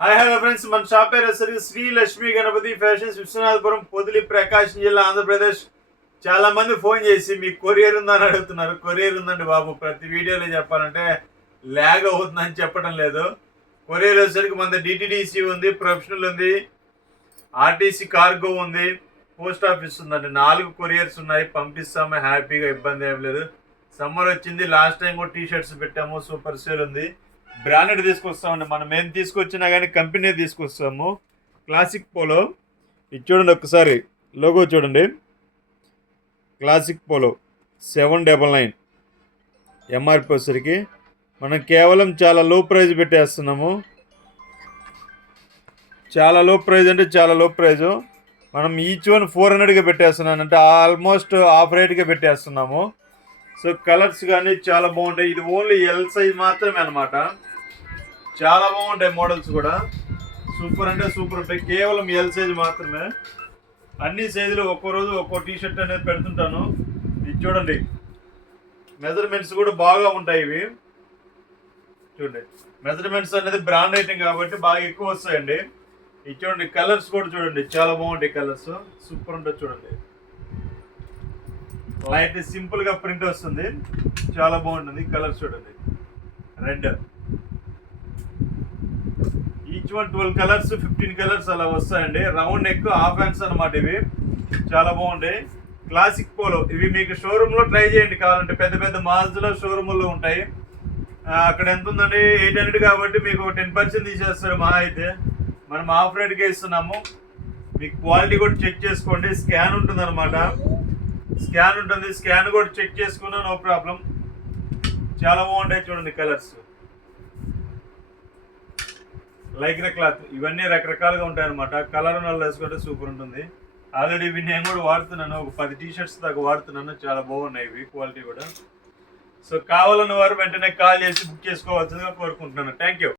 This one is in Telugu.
హాయ్ హలో ఫ్రెండ్స్, మన షాప్ పేరు వచ్చేసరికి శ్రీ లక్ష్మీ గణపతి ఫ్యాషన్స్, విశ్వనాథపురం, పొదిలి, ప్రకాశం జిల్లా, ఆంధ్రప్రదేశ్. చాలా మంది ఫోన్ చేసి మీకు కొరియర్ ఉందని అడుగుతున్నారు. కొరియర్ ఉందండి బాబు, ప్రతి వీడియోలో చెప్పాలంటే ల్యాగ్ అవుతుందని చెప్పడం లేదు. కొరియర్ వచ్చేసరికి మన డిటిడిసి ఉంది, ప్రొఫెషనల్ ఉంది, ఆర్టీసీ కార్గో ఉంది, పోస్ట్ ఆఫీస్ ఉందండి. 4 కొరియర్స్ ఉన్నాయి. పంపిస్తాము హ్యాపీగా, ఇబ్బంది ఏం లేదు. సమ్మర్ వచ్చింది, లాస్ట్ టైం కూడా టీషర్ట్స్ పెట్టాము, సూపర్ సేల్ ఉంది. బ్రాండెడ్ తీసుకొస్తామండి. మనం ఏం తీసుకొచ్చినా కానీ కంపెనీ తీసుకొస్తాము. క్లాసిక్ పోలో ఇది చూడండి, ఒక్కసారి లోగో చూడండి. క్లాసిక్ పోలో 799 ఎంఆర్పి వచ్చరికి మనం కేవలం చాలా లో ప్రైజ్ పెట్టేస్తున్నాము. చాలా లో ప్రైజ్ అంటే చాలా లో ప్రైజు. మనం ఈచ్ వన్ 400గా పెట్టేస్తున్నాను, అంటే ఆల్మోస్ట్ హాఫ్ రేట్గా పెట్టేస్తున్నాము. సో కలర్స్ కానీ చాలా బాగుంటాయి. ఇది ఓన్లీ ఎల్ సైజ్ మాత్రమే అనమాట. చాలా బాగుంటాయి మోడల్స్ కూడా, సూపర్ అంటే సూపర్ ఉంటాయి. కేవలం ఎల్ సైజ్ మాత్రమే. అన్ని సైజులు ఒక్కో రోజు ఒక్కో టీషర్ట్ అనేది పెడుతుంటాను. ఇది చూడండి, మెజర్మెంట్స్ కూడా బాగా ఉంటాయి. ఇవి చూడండి, మెజర్మెంట్స్ అనేది బ్రాండ్ ఐటమ్ కాబట్టి బాగా ఎక్కువ వస్తాయండి. ఇది చూడండి, కలర్స్ కూడా చూడండి, చాలా బాగుంటాయి కలర్స్, సూపర్ ఉంటుంది. చూడండి, లైట్ సింపుల్గా ప్రింట్ వస్తుంది, చాలా బాగుంటుంది. కలర్స్ చూడండి, red, each one 12 colours, 15 colours అలా వస్తాయండి. రౌండ్ నెక్, హాఫ్ హ్యాండ్స్ అనమాట. ఇవి చాలా బాగుంటాయి. క్లాసిక్ పోలో ఇవి మీకు షోరూంలో ట్రై చేయండి కావాలంటే. పెద్ద పెద్ద మాల్స్లో, షోరూముల్లో ఉంటాయి. అక్కడ ఎంత ఉందండి, 800 కాబట్టి మీకు 10% తీసేస్తారు మహా అయితే. మనం హాఫ్ రేట్గా ఇస్తున్నాము. మీకు క్వాలిటీ కూడా చెక్ చేసుకోండి. స్కాన్ ఉంటుంది అనమాట, స్కాన్ ఉంటుంది. స్కాన్ కూడా చెక్ చేసుకున్నా నో ప్రాబ్లం. చాలా బాగుంటాయి. చూడండి కలర్స్, లైక్రా క్లాత్, ఇవన్నీ రకరకాలుగా ఉంటాయి అనమాట. కలర్ వల్ల వేసుకుంటే సూపర్ ఉంటుంది. ఆల్రెడీ ఇవి నేను కూడా వాడుతున్నాను, ఒక 10 టీషర్ట్స్ దాకా వాడుతున్నాను. చాలా బాగున్నాయి ఇవి, క్వాలిటీ కూడా. సో కావాలన్న వారు వెంటనే కాల్ చేసి బుక్ చేసుకోవాల్సిందిగా కోరుకుంటున్నాను. Thank you.